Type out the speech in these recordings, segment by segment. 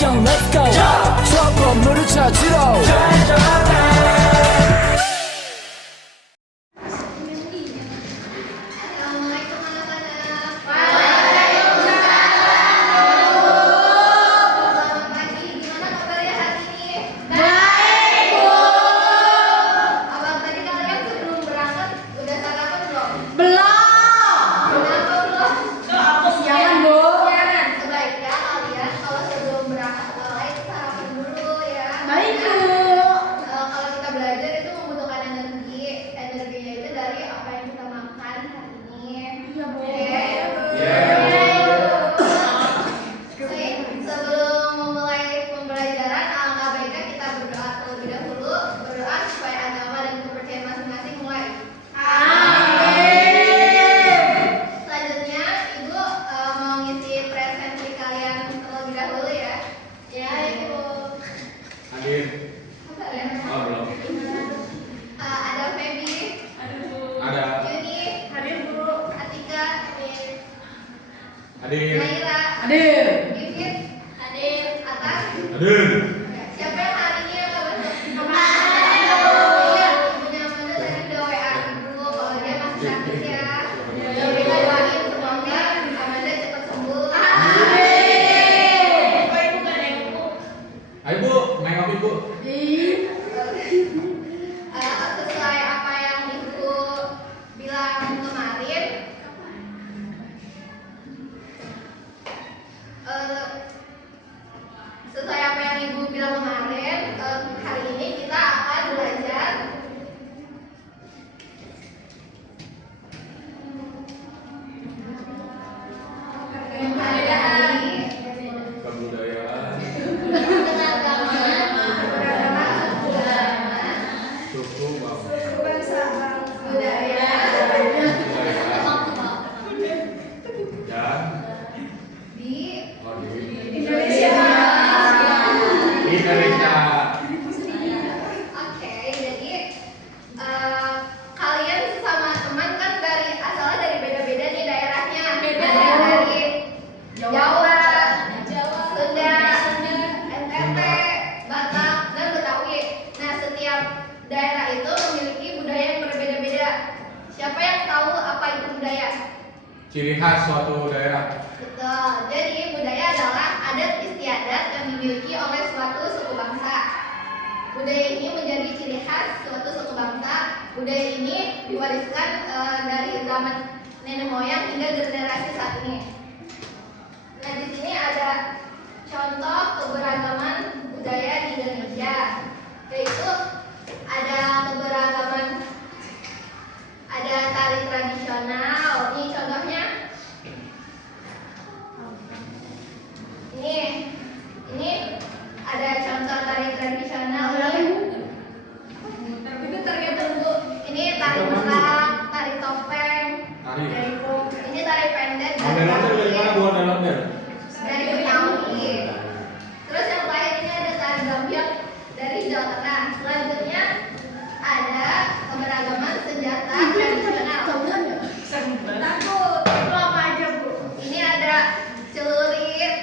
형 let's go 저 건물을 찾으러 Hadir. Naira. Hadir. Bibit. Hadir. Atas. Hadir. Siapa yang hari ini yang nggak masuk? Iya, ibunya Amanda tadi udah WA ibu kalau dia masih sakit ya. Jadi kita doain semoga Amanda cepat sembuh. Ayo Bu, nengok Ibu. Sesuai apa yang ibu bilang kemarin. Sesuai apa yang ibu bilang kemarin, hari ini kita akan belajar Kebudayaan, suku, bangsa, budaya dan di Indonesia. Oke, jadi kalian sesama teman kan asalnya dari beda-beda nih daerahnya. Ada dari Jawa, Sunda, NTT, Batak, dan Betawi. Nah, setiap daerah itu memiliki budaya yang berbeda-beda. Siapa yang tahu apa itu budaya? Ciri khas suatu daerah. Betul. Jadi budaya adalah adat istiadat yang dimiliki oleh suatu suku bangsa. Budaya ini menjadi ciri khas suatu suku bangsa. Budaya ini diwariskan dari zaman nenek moyang hingga generasi saat ini. Nah, di sini ada contoh keberagaman budaya di Indonesia, yaitu ada keberagaman, ada tari tradisional. Ini contohnya. Ini ada contoh tari tradisional nih. Itu tergantung Bu. Ini tari merak, tari topeng, Tari. ini tari pendek Ondel-ondel dari mana Bu ondel-ondel? dari Betawi. Terus yang lain ini ada tari gambiang dari Jawa Tengah. Selanjutnya ada keberagaman senjata tradisional. Takut. Itu apa aja Bu? Ini ada celurit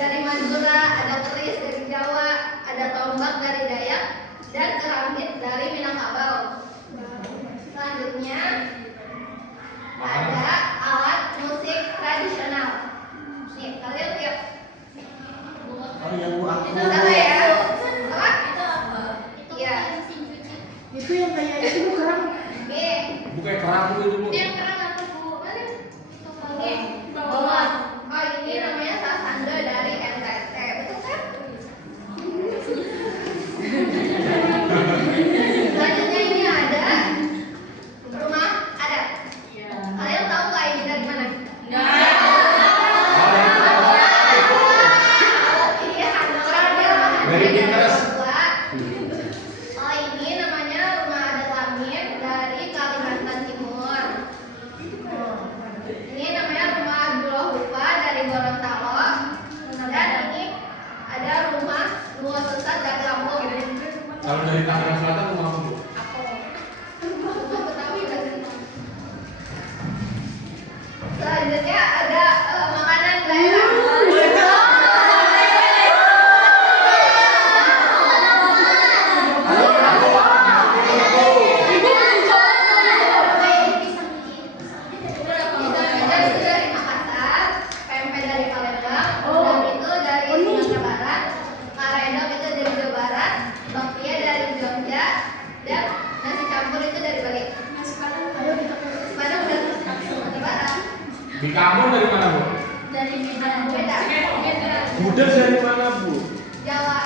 dari Madura, ada keris dari Jawa, ada tombak dari Dayak, dan keramik dari Minangkabau. Selanjutnya ada alat musik tradisional. Nih, kalian lihat. Oh iya Bu, aku. Itu apa ya? Apa? Itu apa? Iya. Itu yang kayak itu Bu, kerang. Nih. Bukan kerang Bu itu Bu. Ini yang kerang apa Bu? Mana? Nih, bawah. Oh, ini namanya sasando dari NTT. Betul kan? Selanjutnya ini ada rumah adat. Kalian tahu nggak ini dari mana? Ini hanura Dari Pinterest. Oh, ini namanya rumah adat Lamin dari Kalimantan Timur. Di kamu dari mana, Bu? Dari Medan. Buddha dari mana, Bu? Jawa.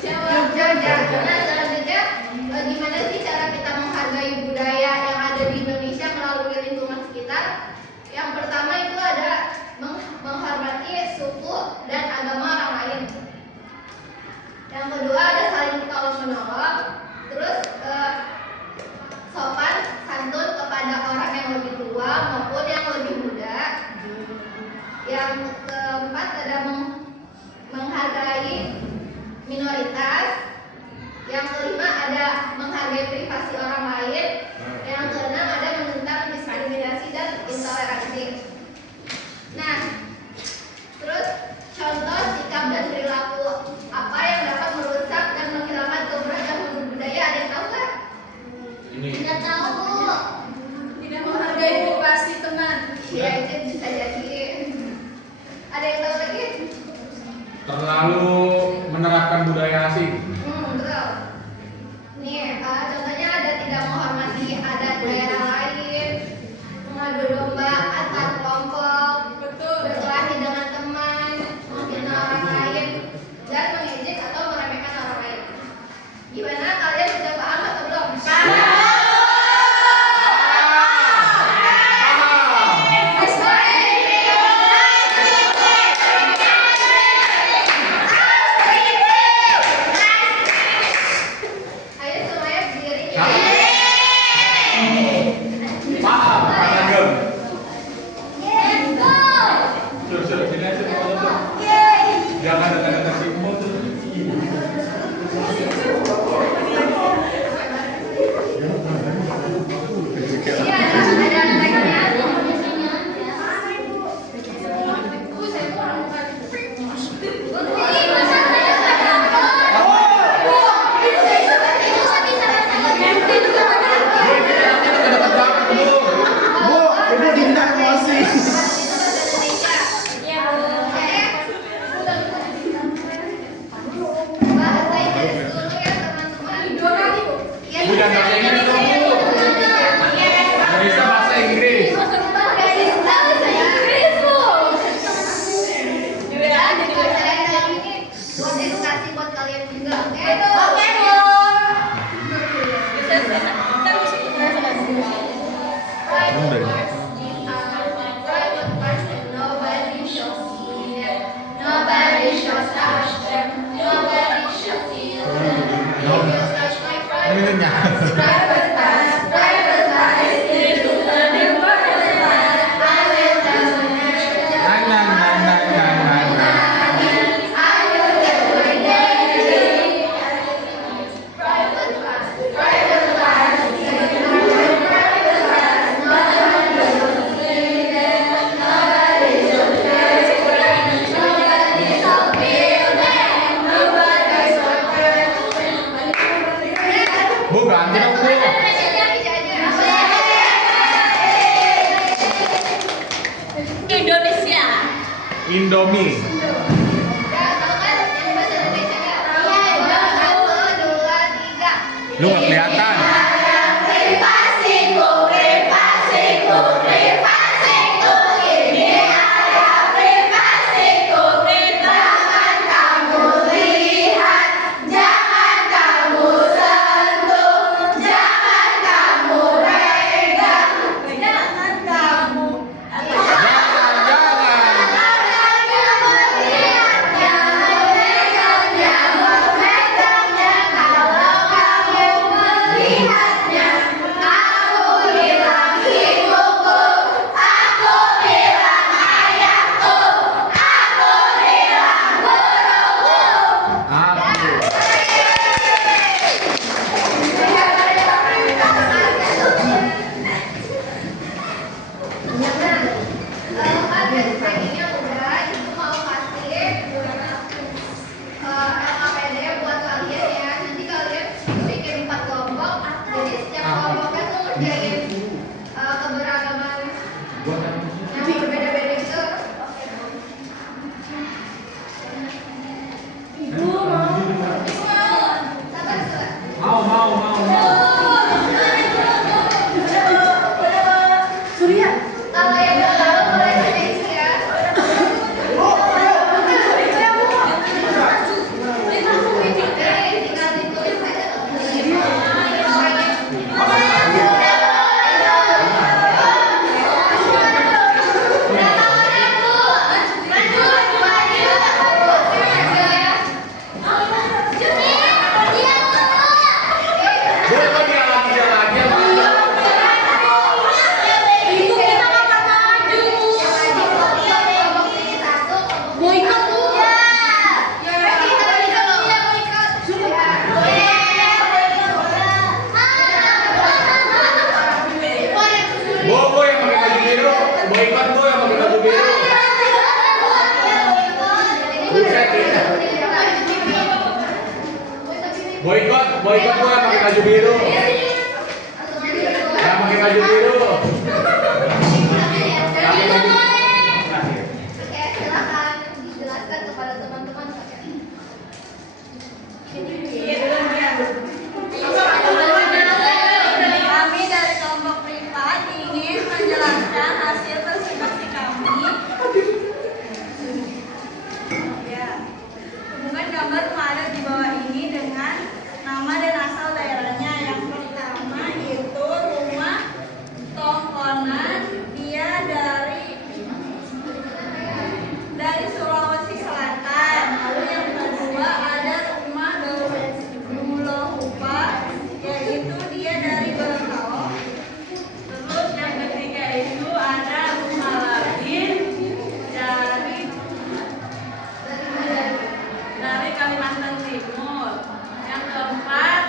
Jogja. Nah, selanjutnya gimana sih cara kita menghargai budaya yang ada di Indonesia melalui lingkungan sekitar? Yang pertama itu ada menghormati suku dan agama orang lain. Yang kedua ada saling tolong menolong. Terus sopan santun kepada orang yang lebih tua maupun yang lebih muda. Yang keempat ada menghargai minoritas. Yang kelima ada menghargai privasi orang lain. Yang keenam ada menentang diskriminasi dan intoleransi. Nah, terus contoh sikap dan perilaku apa yang dapat merusak dan menghilangkan keberagaman budaya, ada yang tahu nggak? Ini. Nggak tahu, Bu. Tidak menghargai privasi teman. Ya, itu bisa jadi. Ada yang tahu lagi? Terlalu menerapkan budaya asing. Betul. Nih, contohnya ada tidak menghormati adat daerah lain, mengadu domba antar kelompok, berkelahi dengan teman, menghina orang lain, dan mengejek atau meremehkan orang lain. Gimana, kalian sudah paham atau belum? Ayo semuanya berdiri. Paham, paham. Let's go. Suruh sini aja, Bu. Jangan datang-datang di rumah tuh. Iya, ada mereka. Bu, ibu Dinda emosi. Bahasa Inggris dulu ya, teman-teman. Iya, Bukan bahasa Inggris dong, Bu. Bisa bahasa Inggris. Bahasa Inggris, Bu. Ya, jadi saya kali ini buat edukasi buat kalian juga, oke? Oke, Bu. Private parts and nobody shall see them. Nobody shall touch them. Nobody shall feel them. If you touch my private parts, private parts, into the important parts, I will just measure them. I will get my daily. Private parts, into my private parts, nobody shall feel them. Nobody shall touch them. Nobody shall feel them. Nobody shall touch them. Bu, ganti dong, Bu. Indonesia. Indomie. Lu nggak kelihatan. Privasiku, privasiku, privasiku, ini area privasiku. Jangan kamu lihat, jangan kamu sentuh, jangan kamu pegang, jangan kamu. Jangan. Surya, Mau ikut gua pakai baju biru. Langsung aja dulu. Yang pakai baju biru. Oke, silakan dijelaskan kepada teman-teman. Kami dari kelompok privat ingin menjelaskan hasil presentasi kami. Ya, hubungan gambar rumah adat di bawah ini dengan nama dan asal daerahnya. Yang pertama itu rumah Tongkonan, dia dari Sulawesi Selatan. Lalu yang kedua ada rumah Dulohupa, yaitu dia dari Bengkalo. Terus yang ketiga itu ada rumah Labin dari Kalimantan Timur. Yang keempat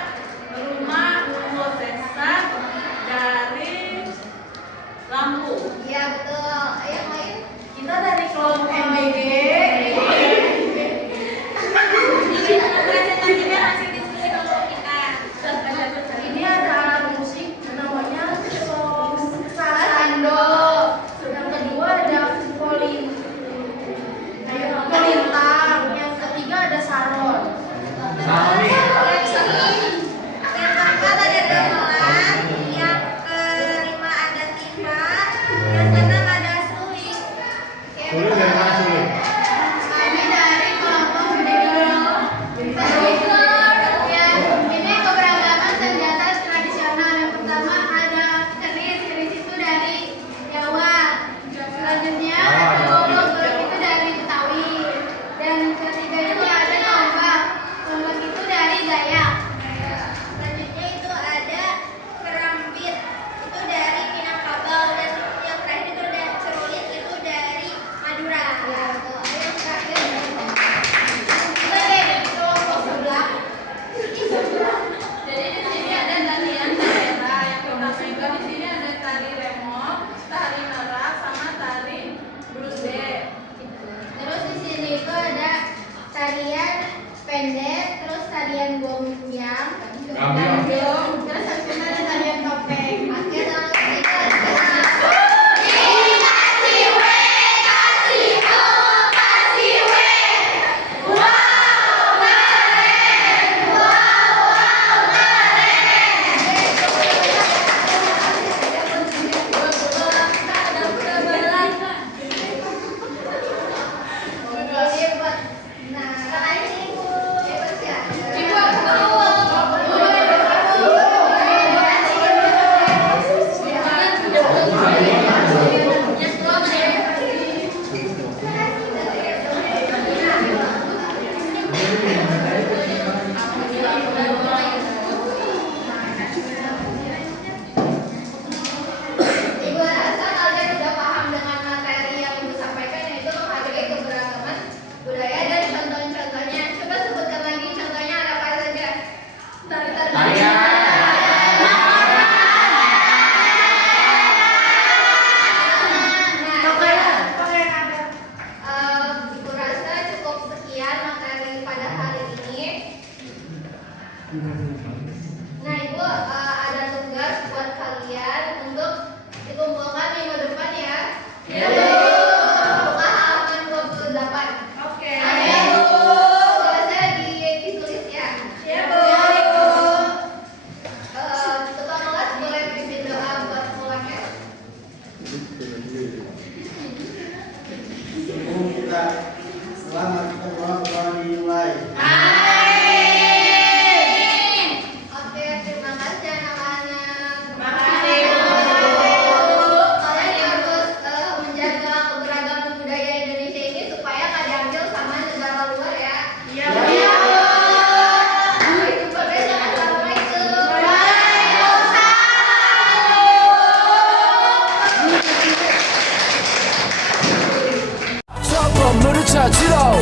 rumah Lumotesa dari Lampung. Iya, betul. Ayo yang lain. Kita dari kelompok MBG. Ini ada alat musik namanya sarando. Yang kedua ada kolintang. Yang ketiga ada saron. Sami. Yang keempat ada gamelan. Yang kelima ada timba. Yang keenam ada suling. Sulit dari mana sulit? Kami dari kelompok ya, ini keberagaman senjata tradisional. Yang pertama ada keris, keris itu dari Jawa. Selanjutnya ada golok, golok itu dari Betawi. Dan ketiga itu ada tombak, tombak itu dari Dayak. Selanjutnya itu ada kerambit, itu dari Minangkabau. Dan yang terakhir itu ada cerulit, itu dari Madura. Ya, betul. Ayo yang terakhir. Kita dari kelompok sebelah. Jadi di sini ada tarian daerah. Yang pertama itu di sini ada tari remok, tari merak, sama tari brude. Terus di sini itu ada tarian pendek, terus tarian gombyang, Gambyong. terus habis itu ada tarian topeng. Oke, langsung kita Ibu rasa kalian sudah paham dengan materi yang Ibu sampaikan, yaitu menghargai keberagaman budaya dan contoh-contohnya. Coba sebutkan lagi contohnya ada apa saja. Ibu rasa cukup sekian materi pada hari ini. Nah, Ibu ada tugas buat kalian untuk dikumpulkan minggu depan ya. Buka halaman 28. Oke. Ada tugasnya ditulis ya. Ketua kelas boleh pimpin doa buat pulangnya. Sebelum kita selamat kita doa dimulai. Oke, terima kasih anak-anak. Terima kasih, Bu. Kalian harus menjaga keberagaman budaya Indonesia ini supaya nggak diambil sama negara luar ya. Iya. Itu berbeda. Assalamualaikum. 저 건물을 찾으러